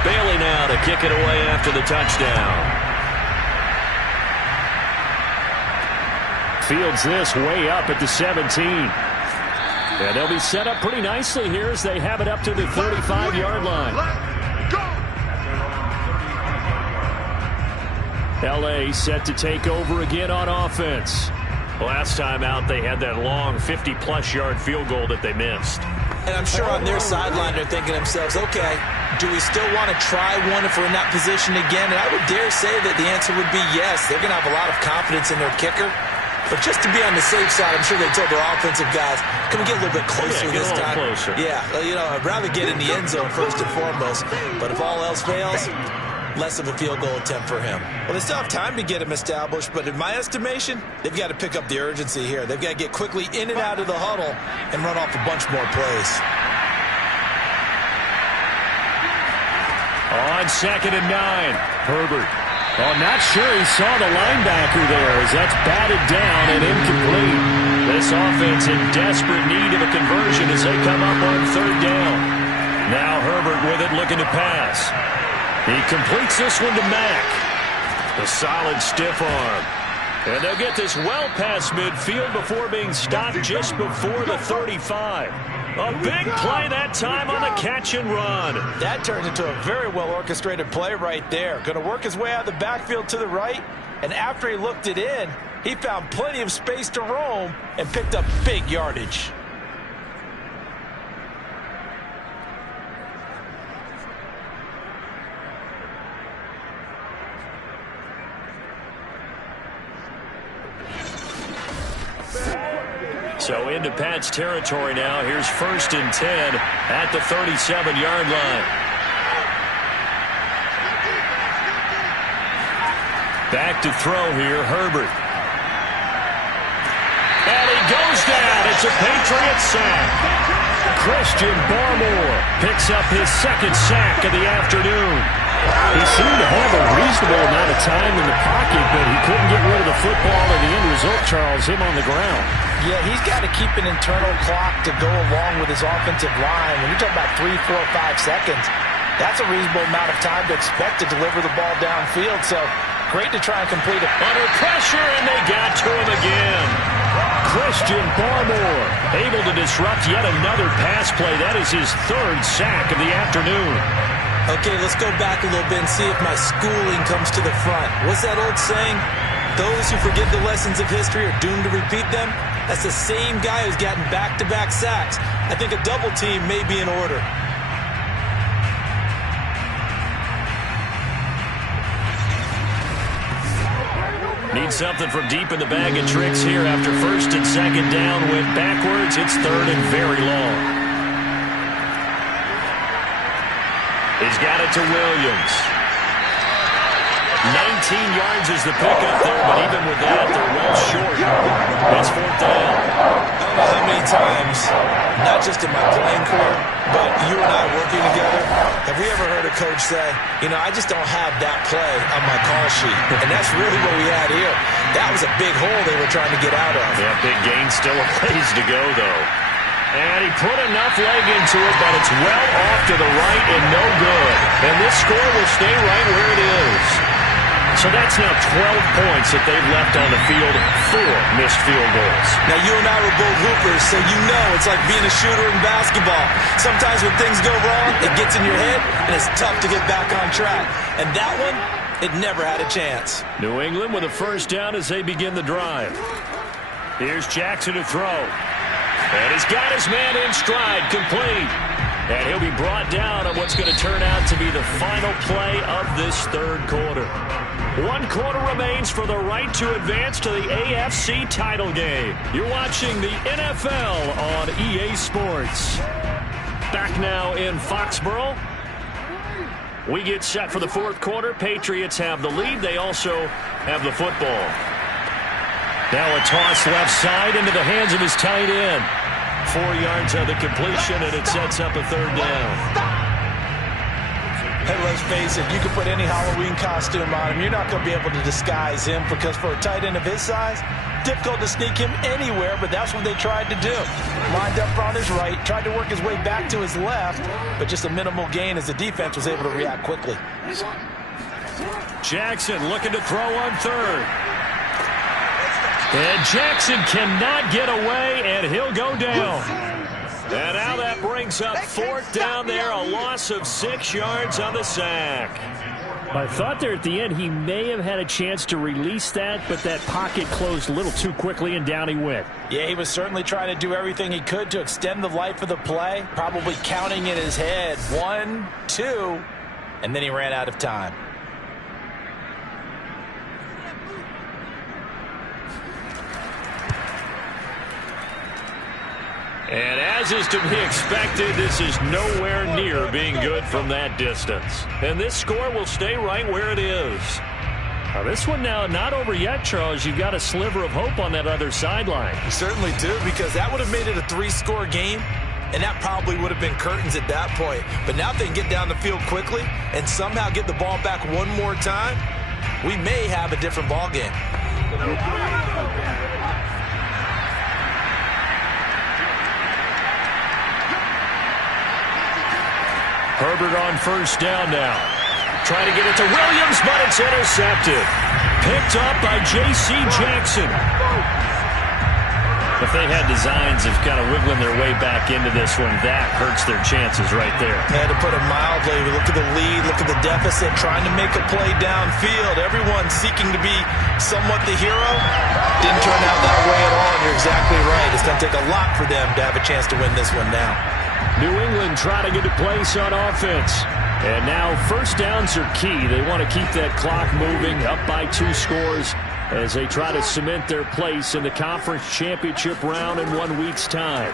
Bailey now to kick it away after the touchdown. Fields this way up at the 17. And they'll be set up pretty nicely here as they have it up to the 35-yard line. L.A. set to take over again on offense. Last time out, they had that long 50-plus yard field goal that they missed. And I'm sure on their sideline they're thinking to themselves, okay, do we still want to try one if we're in that position again? And I would dare say that the answer would be yes. They're going to have a lot of confidence in their kicker. But just to be on the safe side, I'm sure they told their offensive guys, can we get a little bit closer this time? Closer. Yeah, I'd rather get in the end zone first and foremost. But if all else fails, less of a field goal attempt for him. Well, they still have time to get him established, but in my estimation, they've got to pick up the urgency here. They've got to get quickly in and out of the huddle and run off a bunch more plays. On 2nd and 9, Herbert. Oh, not sure he saw the linebacker there as that's batted down and incomplete. This offense in desperate need of a conversion as they come up on 3rd down. Now Herbert with it looking to pass. He completes this one to Mack. A solid stiff arm. And they'll get this well past midfield before being stopped just before the 35. A big play that time on the catch and run. That turned into a very well orchestrated play right there. Going to work his way out of the backfield to the right. And after he looked it in, he found plenty of space to roam and picked up big yardage. So into Pat's territory now. Here's 1st and 10 at the 37-yard line. Back to throw here, Herbert. And he goes down. It's a Patriot sack. Christian Barmore picks up his 2nd sack of the afternoon. He seemed to have a reasonable amount of time in the pocket, but he couldn't get rid of the football, and the end result, Charles, him on the ground. Yeah, he's got to keep an internal clock to go along with his offensive line. When you're talking about 3, 4, 5 seconds, that's a reasonable amount of time to expect to deliver the ball downfield. So great to try and complete it. Under pressure, and they got to him again. Christian Barmore able to disrupt yet another pass play. That is his 3rd sack of the afternoon. Okay, let's go back a little bit and see if my schooling comes to the front. What's that old saying? Those who forget the lessons of history are doomed to repeat them. That's the same guy who's gotten back-to-back sacks. I think a double team may be in order. Need something from deep in the bag of tricks here after 1st and 2nd down. Went backwards. It's 3rd and very long. He's got it to Williams. 19 yards is the pickup there, but even with that, they're well short. It's 4th down. I don't know how many times, not just in my playing career, but you and I working together, have we ever heard a coach say, I just don't have that play on my call sheet. And that's really what we had here. That was a big hole they were trying to get out of. Yeah, big gain, still a ways to go, though. And he put enough leg into it, but it's well off to the right and no good. And this score will stay right where it is. So that's now 12 points that they've left on the field, 4 missed field goals. Now, you and I were both hoopers, so you know it's like being a shooter in basketball. Sometimes when things go wrong, it gets in your head, and it's tough to get back on track. And that one, it never had a chance. New England with a first down as they begin the drive. Here's Jackson to throw. And he's got his man in stride, complete. And he'll be brought down on what's going to turn out to be the final play of this third quarter. 1 quarter remains for the right to advance to the AFC title game. You're watching the NFL on EA Sports. Back now in Foxborough. We get set for the fourth quarter. Patriots have the lead. They also have the football. Now a toss left side into the hands of his tight end. 4 yards on the completion, and it sets up a third down. Hey, let's face it, you can put any Halloween costume on him. You're not going to be able to disguise him because for a tight end of his size, difficult to sneak him anywhere, but that's what they tried to do. Lined up on his right, tried to work his way back to his left, but just a minimal gain as the defense was able to react quickly. Jackson looking to throw on third. And Jackson cannot get away, and he'll go down. And now that brings up fourth down there, a loss of 6 yards on the sack. I thought there at the end he may have had a chance to release that, but that pocket closed a little too quickly, and down he went. Yeah, he was certainly trying to do everything he could to extend the life of the play, probably counting in his head 1, 2, and then he ran out of time. And as is to be expected, this is nowhere near being good from that distance. And this score will stay right where it is. Now this one now not over yet, Charles. You've got a sliver of hope on that other sideline. You certainly do, because that would have made it a 3-score game, and that probably would have been curtains at that point. But now if they can get down the field quickly and somehow get the ball back one more time, we may have a different ball game. Herbert on first down now. Trying to get it to Williams, but it's intercepted. Picked up by J.C. Jackson. If they had designs of kind of wiggling their way back into this one, that hurts their chances right there. Yeah, to put it mildly, look at the lead, look at the deficit, trying to make a play downfield. Everyone seeking to be somewhat the hero. Didn't turn out that way at all, and you're exactly right. It's going to take a lot for them to have a chance to win this one now. New England trying to get a place on offense. And now first downs are key. They want to keep that clock moving, up by 2 scores as they try to cement their place in the conference championship round in 1 week's time.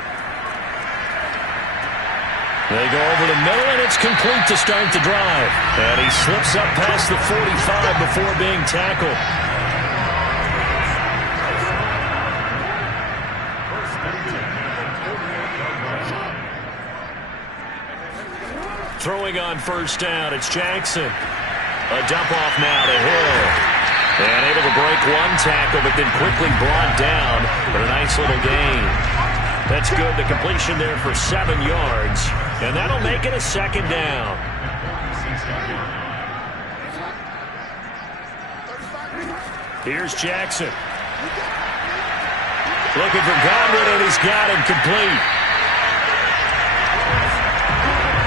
They go over the middle, and it's complete to start the drive. And he slips up past the 45 before being tackled. Throwing on first down, it's Jackson. A dump off now to Hill. And able to break 1 tackle, but then quickly brought down. But a nice little gain. That's good. The completion there for 7 yards. And that'll make it a second down. Here's Jackson. Looking for Godwin, and he's got him complete.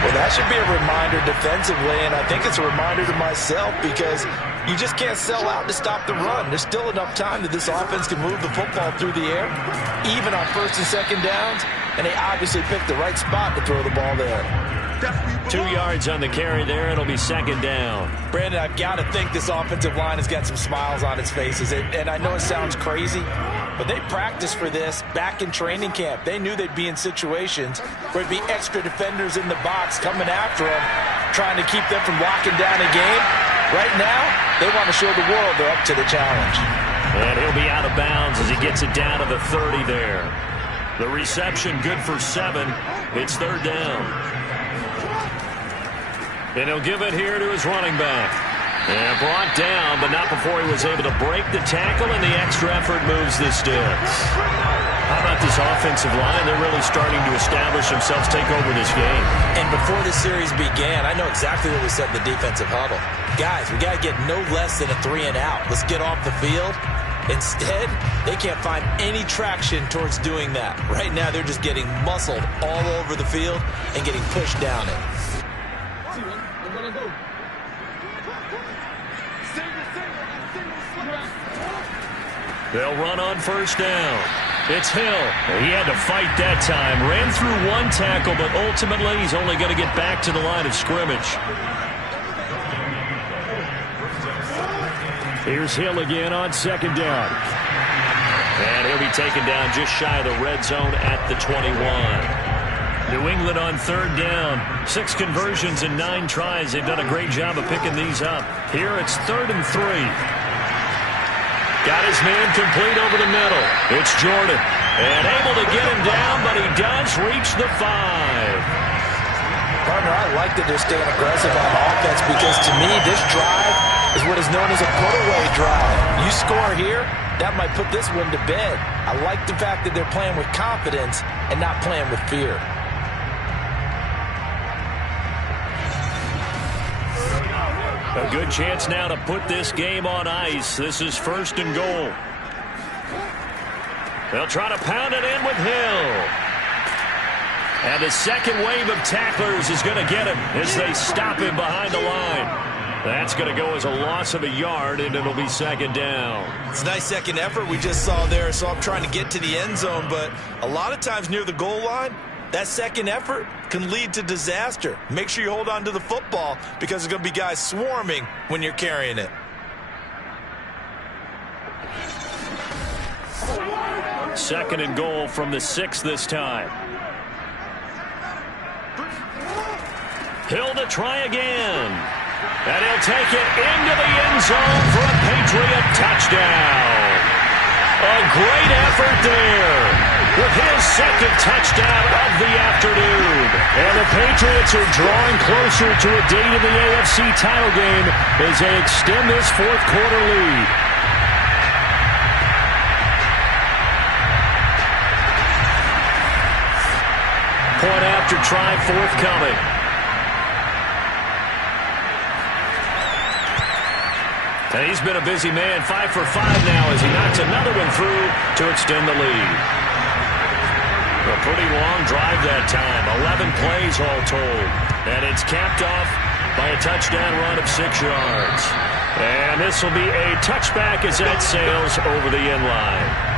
Well, that should be a reminder defensively, and I think it's a reminder to myself because you just can't sell out to stop the run. There's still enough time that this offense can move the football through the air, even on first and second downs, and they obviously picked the right spot to throw the ball there. 2 yards on the carry there. It'll be second down. Brandon, I've got to think this offensive line has got some smiles on its faces, and I know it sounds crazy, but they practiced for this back in training camp. They knew they'd be in situations where there'd be extra defenders in the box coming after them, trying to keep them from locking down a game. Right now, they want to show the world they're up to the challenge. And he'll be out of bounds as he gets it down to the 30 there. The reception good for 7. It's third down. And he'll give it here to his running back. And brought down, but not before he was able to break the tackle, and the extra effort moves the sticks. How about this offensive line? They're really starting to establish themselves, take over this game. And before this series began, I know exactly what we said in the defensive huddle. Guys, we got to get no less than a 3-and-out. Let's get off the field. Instead, they can't find any traction towards doing that. Right now, they're just getting muscled all over the field and getting pushed down it. They'll run on first down. It's Hill. He had to fight that time. Ran through one tackle, but ultimately he's only going to get back to the line of scrimmage. Here's Hill again on second down. And he'll be taken down just shy of the red zone at the 21. New England on third down. 6 conversions in 9 tries. They've done a great job of picking these up. Here it's 3rd and 3. Got his man complete over the middle. It's Jordan. And able to get him down, but he does reach the 5. Partner, I like that they're staying aggressive on offense because to me, this drive is what is known as a put-away drive. You score here, that might put this one to bed. I like the fact that they're playing with confidence and not playing with fear. A good chance now to put this game on ice. This is 1st and goal. They'll try to pound it in with Hill. And the second wave of tacklers is going to get him as they stop him behind the line. That's going to go as a loss of a yard, and it'll be 2nd down. It's a nice second effort we just saw there. So I'm trying to get to the end zone, but a lot of times near the goal line, that second effort can lead to disaster. Make sure you hold on to the football because there's going to be guys swarming when you're carrying it. Second and goal from the 6 this time. Hill to try again. And he'll take it into the end zone for a Patriot touchdown. A great effort there with his 2nd touchdown of the afternoon. And the Patriots are drawing closer to a date in the AFC title game as they extend this 4th quarter lead. Point after try forthcoming. And he's been a busy man, 5 for 5 now as he knocks another one through to extend the lead. A pretty long drive that time, 11 plays all told. And it's capped off by a touchdown run of 6 yards. And this will be a touchback as that sails over the end line.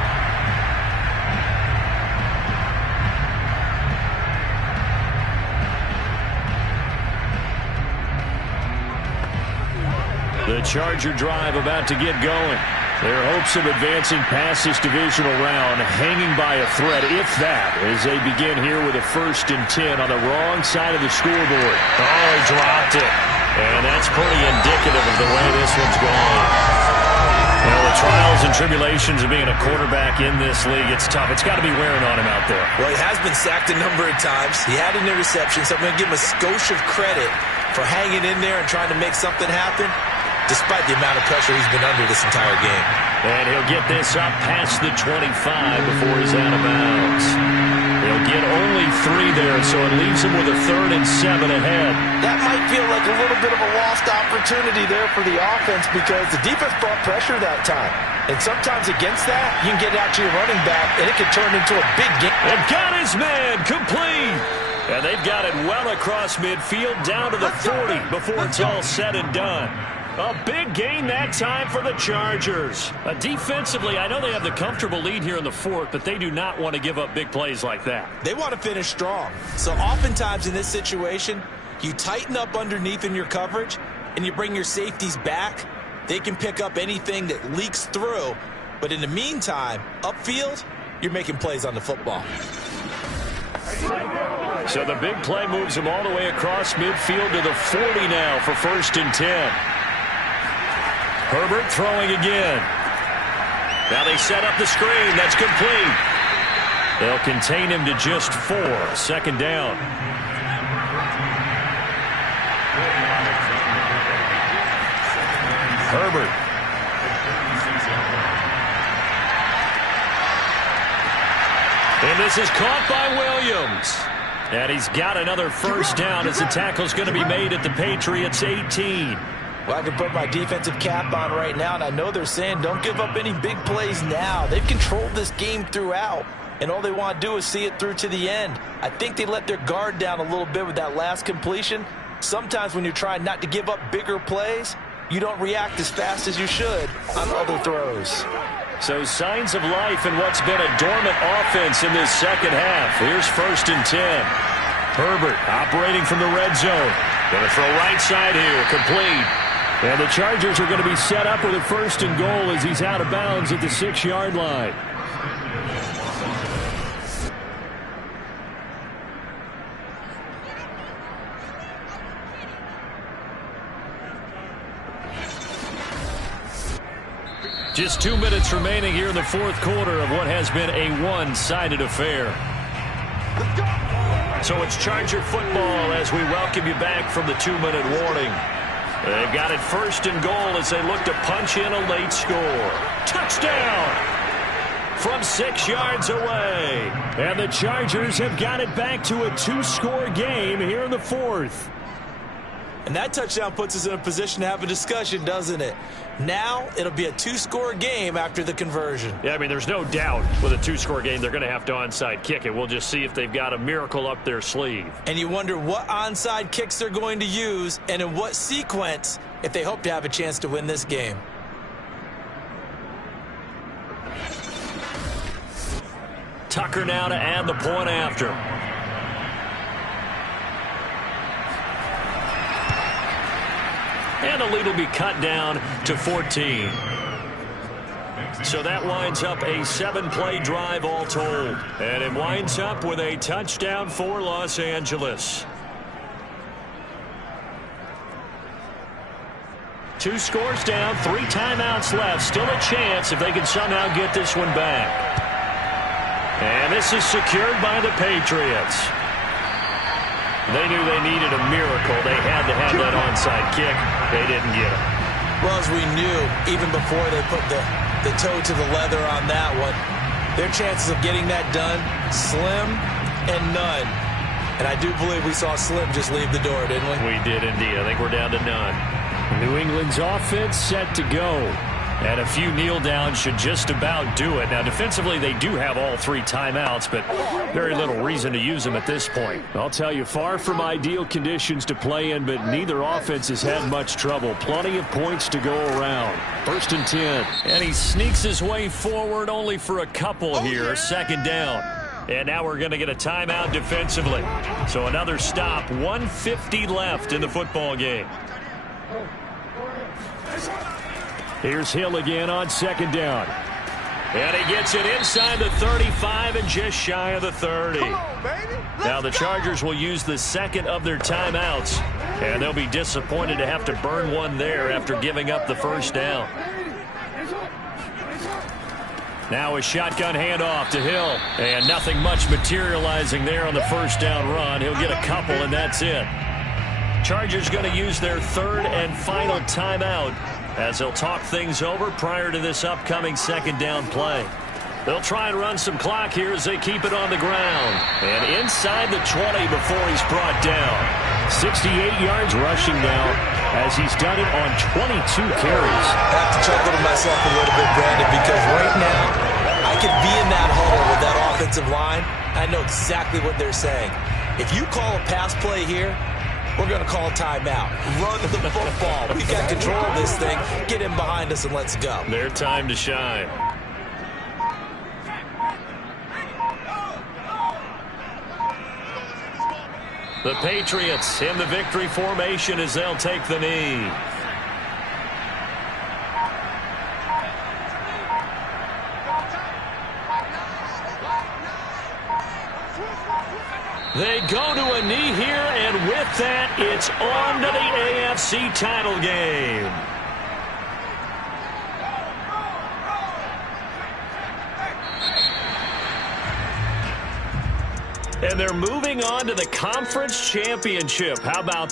The Charger drive about to get going. Their hopes of advancing past this divisional round hanging by a thread, if that, as they begin here with a 1st and 10 on the wrong side of the scoreboard. Oh, he dropped it. And that's pretty indicative of the way this one's going. Well, the trials and tribulations of being a quarterback in this league, it's tough. It's got to be wearing on him out there. Well, he has been sacked a number of times. He had an interception, so I'm going to give him a skosh of credit for hanging in there and trying to make something happen, despite the amount of pressure he's been under this entire game. And he'll get this up past the 25 before he's out of bounds. He'll get only 3 there, so it leaves him with a 3rd and 7 ahead. That might feel like a little bit of a lost opportunity there for the offense because the defense brought pressure that time. And sometimes against that, you can get out to your running back, and it can turn into a big game. And got his man complete. And they've got it well across midfield down to the 40 before it's all said and done. A big gain that time for the Chargers. Defensively, I know they have the comfortable lead here in the 4th, but they do not want to give up big plays like that. They want to finish strong. So oftentimes in this situation, you tighten up underneath in your coverage, and you bring your safeties back. They can pick up anything that leaks through. But in the meantime, upfield, you're making plays on the football. So the big play moves him all the way across midfield to the 40 now for 1st and 10. Herbert throwing again. Now they set up the screen. That's complete. They'll contain him to just 4. 2nd down. Herbert. And this is caught by Williams. And he's got another first down as the tackle's going to be made at the Patriots 18. Well, I can put my defensive cap on right now, and I know they're saying don't give up any big plays now. They've controlled this game throughout, and all they want to do is see it through to the end. I think they let their guard down a little bit with that last completion. Sometimes when you're trying not to give up bigger plays, you don't react as fast as you should on other throws. So signs of life in what's been a dormant offense in this second half. Here's 1st and 10. Herbert operating from the red zone. Going to throw right side here, complete. And the Chargers are going to be set up with a 1st and goal as he's out of bounds at the 6-yard line. Just 2 minutes remaining here in the 4th quarter of what has been a one-sided affair. So it's Charger football as we welcome you back from the 2-minute warning. They've got it 1st and goal as they look to punch in a late score. Touchdown! From 6 yards away. And the Chargers have got it back to a 2-score game here in the 4th. And that touchdown puts us in a position to have a discussion, doesn't it? Now it'll be a 2-score game after the conversion. Yeah, I mean, there's no doubt with a 2-score game they're going to have to onside kick it. We'll just see if they've got a miracle up their sleeve. And you wonder what onside kicks they're going to use and in what sequence if they hope to have a chance to win this game. Tucker now to add the point after. And the lead will be cut down to 14. So that winds up a 7-play drive all told. And it winds up with a touchdown for Los Angeles. 2 scores down, 3 timeouts left. Still a chance if they can somehow get this one back. And this is secured by the Patriots. They knew they needed a miracle. They had to have that onside kick. They didn't get it. Well, as we knew, even before they put the toe to the leather on that one, their chances of getting that done, slim and none. And I do believe we saw Slim just leave the door, didn't we? We did indeed. I think we're down to none. New England's offense set to go. And a few kneel downs should just about do it. Now, defensively, they do have all 3 timeouts, but very little reason to use them at this point. I'll tell you, far from ideal conditions to play in, but neither offense has had much trouble. Plenty of points to go around. 1st and 10. And he sneaks his way forward only for a couple here. 2nd down. And now we're going to get a timeout defensively. So another stop. 1:50 left in the football game. Here's Hill again on 2nd down. And he gets it inside the 35 and just shy of the 30. Now the Chargers will use the 2nd of their timeouts. And they'll be disappointed to have to burn one there after giving up the 1st down. Now a shotgun handoff to Hill. And nothing much materializing there on the 1st down run. He'll get a couple and that's it. Chargers going to use their 3rd and final timeout as they'll talk things over prior to this upcoming 2nd down play. They'll try and run some clock here as they keep it on the ground. And inside the 20 before he's brought down. 68 yards rushing now as he's done it on 22 carries. I have to chuckle to myself a little bit, Brandon, because right now I could be in that huddle with that offensive line. I know exactly what they're saying. If you call a pass play here, we're going to call timeout. Run the football. We've got control of this thing. Get in behind us and let's go. Their time to shine. The Patriots in the victory formation as they'll take the knee. They go to a knee here, and with that, it's on to the AFC title game. And they're moving on to the conference championship. How about